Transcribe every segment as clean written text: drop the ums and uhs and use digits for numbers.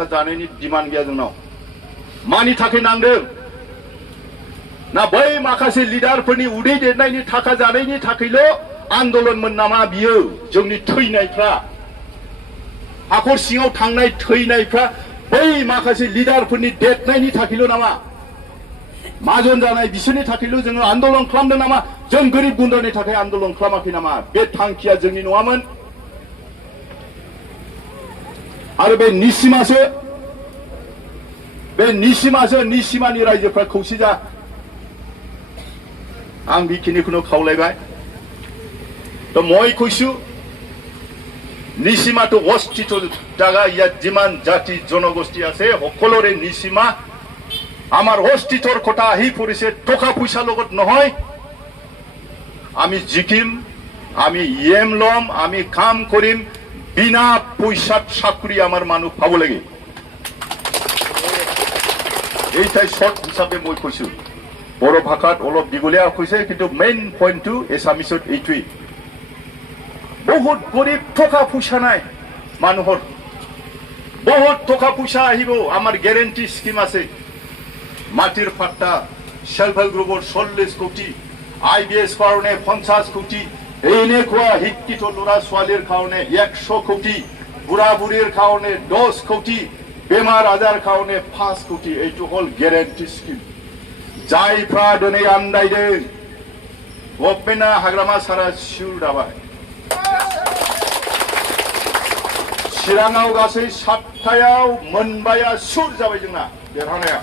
थाखा जानायनि डिमान्ड गैया जोंनाव मानि थाखाय नांदों ना बै माखासे लिडारफोरनि उदै देरनायनि थाखा जानायनि थाखायल' आन्दोलनमोन नामा बियो जोंनि थैनायफ्रा हाखर सिङाव थांनाय थैनायफ्रा बै माखासे लिडारफोरनि देरनायनि थाखायल' नामा माजन जानाय बिसोरनि थाखायल' जोङो आन्दोलन खालामदों नामा जों गोरिब गुन्द्रानि थाखाय आन्दोलन खालामाखै नामा बे थांखिया जोंनि नङामोन आरो बे निसिमानि रायजोफ्रा खौसे जा आं बेखिनिखौनो खावलायबाय तो মই কৈছো নিসীমাটো অস্তিত্ব জায়গা ইয়াত যিমান জাতি জনগোষ্ঠী আছে সকলোৰে নিসীমা আমাৰ অস্তিত্বৰ কথা আহি পৰিছে টকা পইচা লগত নহয় আমি জিকিম আমি ইএম লম আমি কাম কৰিম বিনা পইচাত চাকৰি আমাৰ মানুহ পাব লাগে এইটাই শর্ট হিসাবে মই কৈছো বড় ভাষাত অলপ দীঘলীয়া কৈছে কিন্তু মেইন পইণ্টটো এছামিছত এইটোৱেই বহুত গরিব টকা পয়সা নাই মানুহৰ বহুত টকা পয়সা আহিব আমাৰ গ্যাৰেন্টি স্কিম আছে মাটিৰ পাট্টা সেলফ হেল্প গ্ৰুপৰ 40 কোটি আইবিএস কাৰণে 50 কোটি এনেকুৱা শিক্ষিত ল'ৰা ছোৱালীৰ কাৰণে 100 কোটি বুঢ়া বুঢ়ীৰ কাৰণে 10 কোটি বেমাৰ আজাৰ কাৰণে 5 কোটি এইটো হল গ্যাৰেন্টি স্কিম जायफ्रा दिनै आन्दायदों गभर्नमेन्टआ हाग्रामा सारा सिउर दाबाय चिराङाव गासै 7थायाव मोनबाया सुर जाबाय जोंना देरहानाया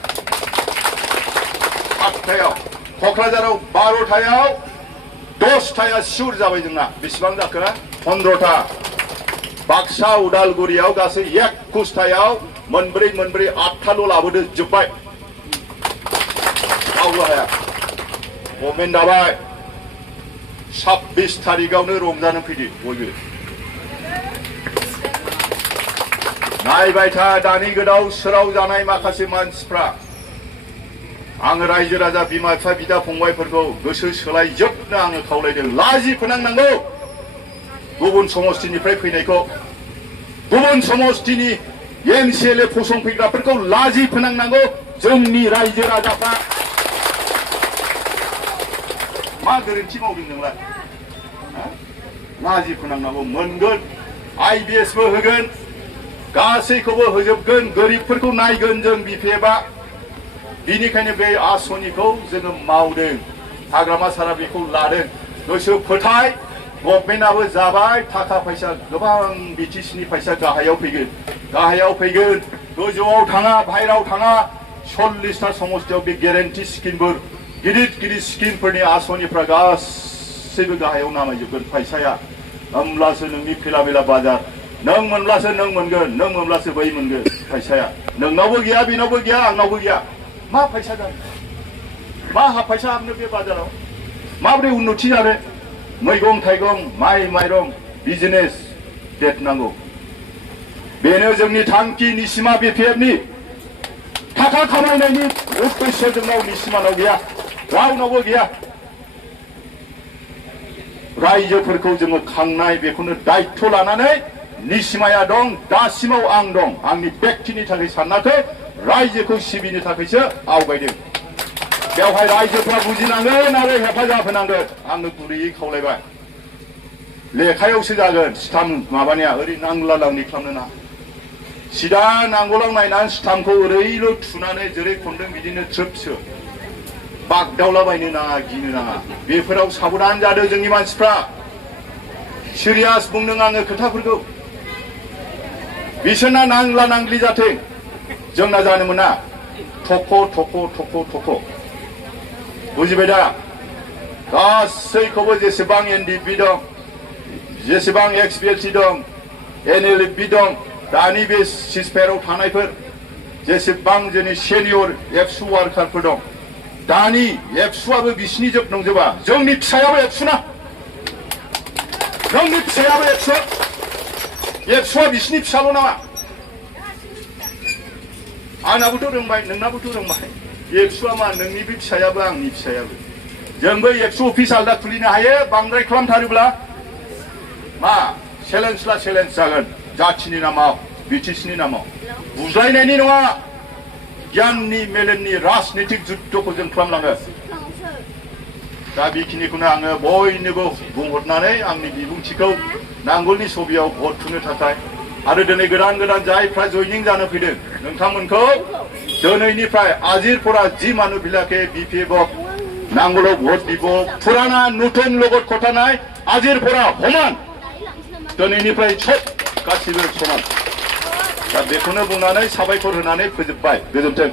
7थायाव क'क्राझाराव 12थायाव 10थाया सुर जाबाय जोंना बेसेबां जाखो 15था बाक्सा उदालगुरियाव गासै 21थायाव मोनब्रै 8थाल' लाबोदो जोब्बाय गभर्नमेन्ट दाबाय 26 तारिखआवनो रंजानो फैदो बयबो नायबाय था दानि गोदाव सोराव जानाय माखासे मानसिफ्रा आङो रायजो राजा बिमा बिफा बिदा फंबायफोरखौ गोसो सोलायजोबनो आङो खावलायदों लाजि फोनांनांगौ गुबुन समष्टिनिफ्राय फैनायखौ गुबुन समष्टिनि एमसिएलए फसंफैग्राफोरखौ लाजि फोनांनांगौ जोंनि रायजो राजाफ्रा मा गोरोन्थि मावदों नोंलाय लाजि फोनांनांगौ मोनगोन आइबिएसबो होगोन गासैखौबो होजोबगोन गोरिबफोरखौ नायगोन जों बिपिएफआ बिनिखायनो बे आसनिखौ जोङो मावदों हाग्रामा सारा बेखौ लादों गोसो फोथाय गभर्नमेन्टआबो जाबाय थाखा फैसा गोबां बिटिसिनि फैसा गाहायाव फैगोन गोजौआव थाङा बाहेराव थाङा 40टा समष्टियाव बे ग्यारेन्टि स्किमफोर गिदिर स्किमफोरनि आसनिफ्रा गासैबो गाहायाव नामायजोबगोन फैसाया होमब्लासो नोंनि फिला बेला बाजार नों मोनब्लासो नों मोनगोन नों मोनब्लासो बै मोनगोन फैसाया नोंनावबो गैया बेनावबो गैया आंनावबो गैया मा फैसा जानो मा फैसा हाबनो बे बाजाराव माबोरै उन्नति जानो मैगं थाइगं माइ माइरं बिजनेस डेट नांगौ बेनो जोंनि थांखि निसिमा बिपिएफनि थाखा खामायनायनि उद्देश्य जोंनाव निसिमानाव गैया रावनावबो गैया रायजोफोरखौ जोङो खांनाय बेखौनो दायित्व लानानै निसिमाया दं दासिमाव आं दं आंनि व्यक्तिनि थाखाय सानाखै रायजोखौ सिबिनो थाखायसो आवगायदों बेवहाय रायजोफ्रा बुजिनांगोन आरो हेफाजाब होनांगोन आंनो गुरैयै खावलायबाय लेखायावसो जागोन स्टाम्प माबानाया ओरै नांला लांनि खालामनो नाङा सिदा नांगौलां नायनानै स्टाम्पखौ ओरैल' थुनानै जेरै खनदों बिदिनो थ्रोबसो बागदावलाबायनो नाङा गिनो नाङा बेफोराव साबधान जादों जोंनि मानसिफ्रा सिरियास बुंदों आङो खोथाफोरखौ बिसोरना नांला नांगलि जाथों जोंना जानो मोना थख' बुजिबाय दा गासैखौबो जेसेबां एनडिपि दं जेसेबां एक्सपिएलसि दं एनएलएफबि दं दानि बे सिसपेयाराव थानायफोर जेसेबां जोंनि सेनियर एबसु वार्कारफोर दं दानि एबसुआबो बिसिनि जोब नंजोबा जोंनि फिसायाबो एबसुना जोंनि फिसायाबो एबसुआ बिसिनि फिसाल' नामा आंनाबोथ' रोंबाय नोंनाबोथ' रोंबाय एबसुआ मा नोंनिबो फिसायाबो आंनि फिसायाबो जोंबो एबसु अफिस आलदा खुलिनो हायो बांद्राय खालामथारोब्ला मा चेलेन्ज जागोन जाथिनि नामाव बिटिसिनि नामाव बुजायनायनि नङा गियाननि मेलेमनि राजनितिक जुद्धखौ जों खालामलाङो दा बेखिनिखौनो आङो बयनोबो बुंहरनानै आंनि बिबुंथिखौ नांगोलनि सबियाव भट थुनो थाखाय आरो दिनै गोदान गोदान जायफ्रा जयनिं जानो फैदों नोंथांमोनखौ दिनैनिफ्राय आजिर परा जी मानु भिलाके बीपीएफ नांगोलाव भट দিব पुराना नूतन লগত কথা নাই आजिर परा समान दिनैनिफ्राय सब गासिबो समान दा बेखौनो बुंनानै साबायखर होनानै फोजोबबाय गोजोन्थों